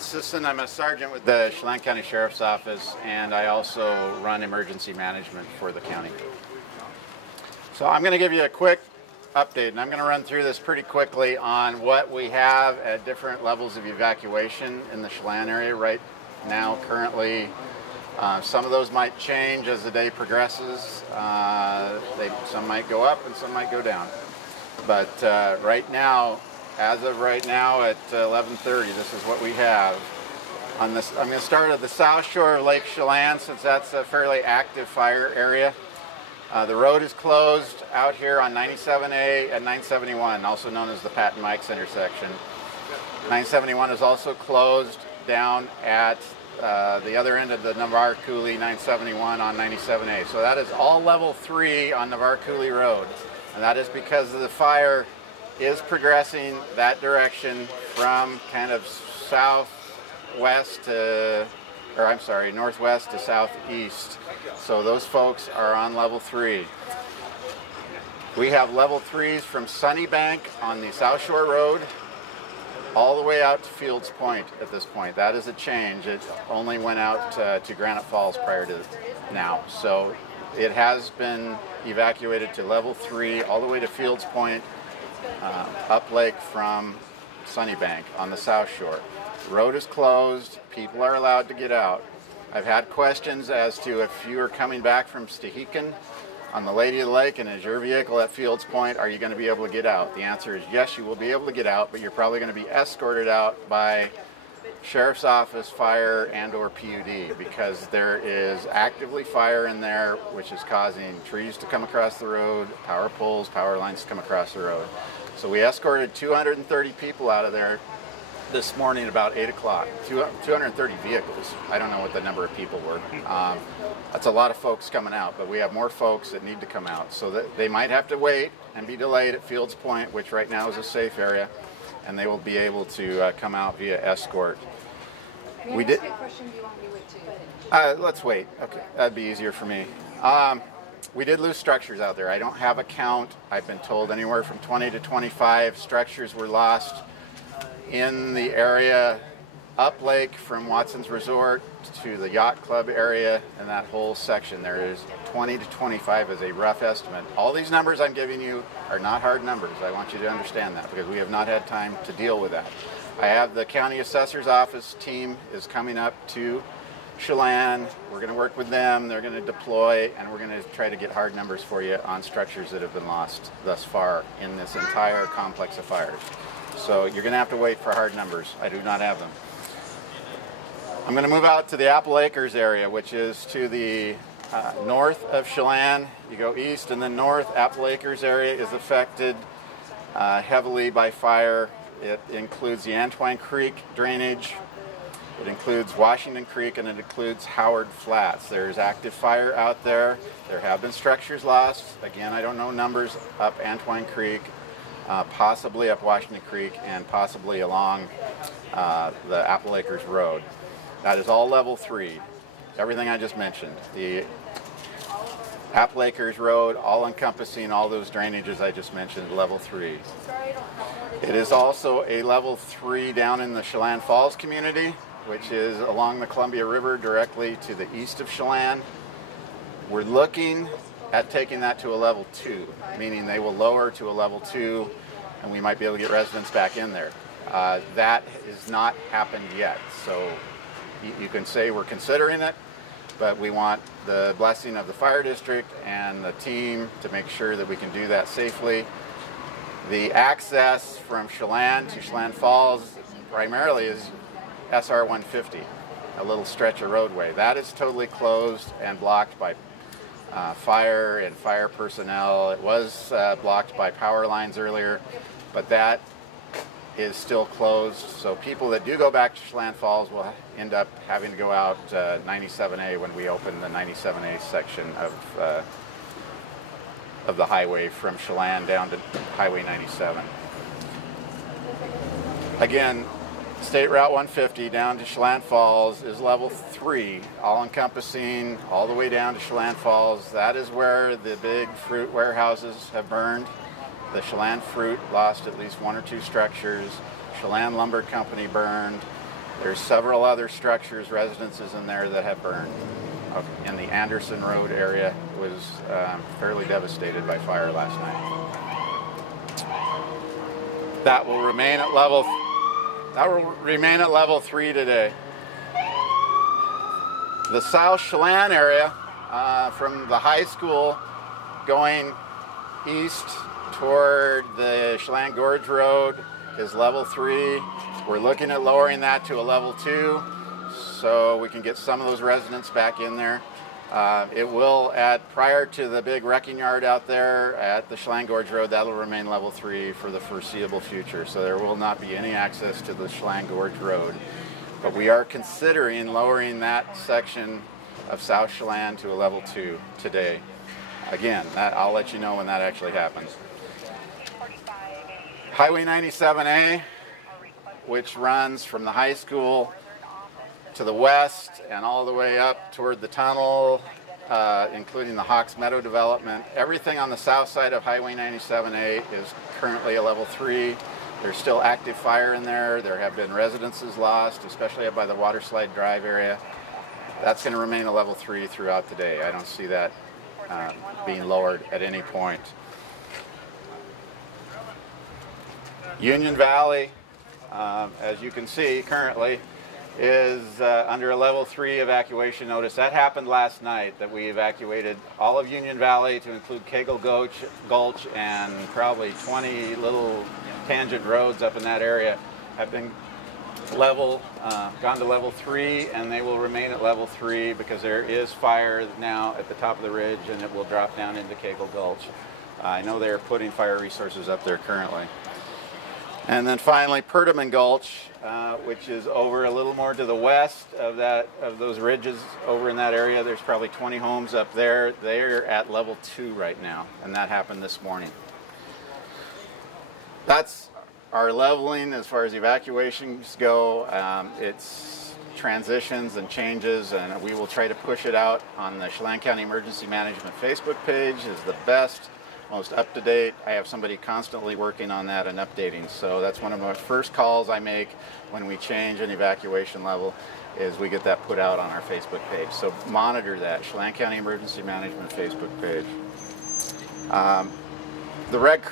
Sisson, I'm a sergeant with the Chelan County Sheriff's Office, and I also run emergency management for the county. So I'm going to give you a quick update, and I'm going to run through this pretty quickly on what we have at different levels of evacuation in the Chelan area right now currently. Some of those might change as the day progresses. Some might go up and some might go down. But right now, as of right now at 11:30, this is what we have. On this, I'm going to start at the south shore of Lake Chelan, since that's a fairly active fire area. The road is closed out here on 97A and 971, also known as the Pat and Mike's intersection. 971 is also closed down at the other end of the Navarre Coulee 971 on 97A. So that is all level 3 on Navarre Coulee Road. And that is because the fire is progressing that direction from kind of northwest to southeast. So those folks are on level 3. We have level 3s from Sunnybank on the South Shore Road all the way out to Fields Point at this point. That is a change. It only went out to Granite Falls prior to now. So it has been evacuated to level 3 all the way to Fields Point, up lake from Sunnybank on the South Shore. The road is closed. People are allowed to get out. I've had questions as to if you are coming back from Stehekin on the Lady of the Lake and is your vehicle at Fields Point, are you going to be able to get out? The answer is yes, you will be able to get out, but you're probably going to be escorted out by Sheriff's Office, fire, and or PUD, because there is actively fire in there, which is causing trees to come across the road, power poles, power lines to come across the road. So we escorted 230 people out of there this morning about 8 o'clock. 230 vehicles. I don't know what the number of people were. That's a lot of folks coming out, but we have more folks that need to come out. So that they might have to wait and be delayed at Fields Point, which right now is a safe area, and they will be able to come out via escort. May I ask you a question? Do you want me to wait too? Let's wait. Okay, that'd be easier for me. We did lose structures out there. I don't have a count. I've been told anywhere from 20 to 25 structures were lost in the area up lake from Watson's Resort to the yacht club area, and that whole section. There is 20 to 25 as a rough estimate. All these numbers I'm giving you are not hard numbers. I want you to understand that, because we have not had time to deal with that. I have the county assessor's office team is coming up to Chelan. We're going to work with them. They're going to deploy, and we're going to try to get hard numbers for you on structures that have been lost thus far in this entire complex of fires. So you're going to have to wait for hard numbers. I do not have them. I'm going to move out to the Apple Acres area, which is to the north of Chelan. You go east and then north. Apple Acres area is affected heavily by fire. It includes the Antwine Creek drainage. It includes Washington Creek, and it includes Howard Flats. There's active fire out there. There have been structures lost. Again, I don't know numbers up Antwine Creek, possibly up Washington Creek, and possibly along the Apple Acres Road. That is all level 3. Everything I just mentioned. The Apple Acres Road, all encompassing all those drainages I just mentioned, level 3. It is also a level 3 down in the Chelan Falls community, which is along the Columbia River directly to the east of Chelan. We're looking at taking that to a level 2, meaning they will lower to a level 2, and we might be able to get residents back in there. That has not happened yet, so you can say we're considering it, but we want the blessing of the fire district and the team to make sure that we can do that safely. The access from Chelan to Chelan Falls primarily is SR 150, a little stretch of roadway. That is totally closed and blocked by fire and fire personnel. It was blocked by power lines earlier, but that is still closed. So people that do go back to Chelan Falls will end up having to go out 97A when we open the 97A section of the highway from Chelan down to Highway 97. Again, State Route 150 down to Chelan Falls is level 3, all encompassing all the way down to Chelan Falls. That is where the big fruit warehouses have burned. The Chelan Fruit lost at least 1 or 2 structures. Chelan Lumber Company burned. There's several other structures, residences in there that have burned. In the Anderson Road area was fairly devastated by fire last night. That will remain at level 3 today. The South Chelan area from the high school going east toward the Chelan Gorge Road is level 3. We're looking at lowering that to a level 2 so we can get some of those residents back in there. It will, prior to the big wrecking yard out there at the Chelan Gorge Road, that'll remain level 3 for the foreseeable future. So there will not be any access to the Chelan Gorge Road. But we are considering lowering that section of South Chelan to a level 2 today. Again, I'll let you know when that actually happens. Highway 97A, which runs from the high school to the west and all the way up toward the tunnel, including the Hawks Meadow development. Everything on the south side of Highway 97A is currently a level 3. There's still active fire in there. There have been residences lost, especially up by the Waterslide Drive area. That's going to remain a level 3 throughout the day. I don't see that being lowered at any point. Union Valley, as you can see currently, is under a level 3 evacuation notice. That happened last night, that we evacuated all of Union Valley to include Kale Gulch and probably 20 little tangent roads up in that area have been gone to level 3, and they will remain at level 3 because there is fire now at the top of the ridge and it will drop down into Kale Gulch. I know they're putting fire resources up there currently. And then finally, Perdaman Gulch, which is over a little more to the west of those ridges over in that area. There's probably 20 homes up there. They're at level 2 right now, and that happened this morning. That's our leveling as far as evacuations go. It's transitions and changes, and we will try to push it out on the Chelan County Emergency Management Facebook page is the best, most up-to-date. I have somebody constantly working on that and updating, so that's one of my first calls I make when we change an evacuation level, is we get that put out on our Facebook page. So monitor that, Chelan County Emergency Management Facebook page. The red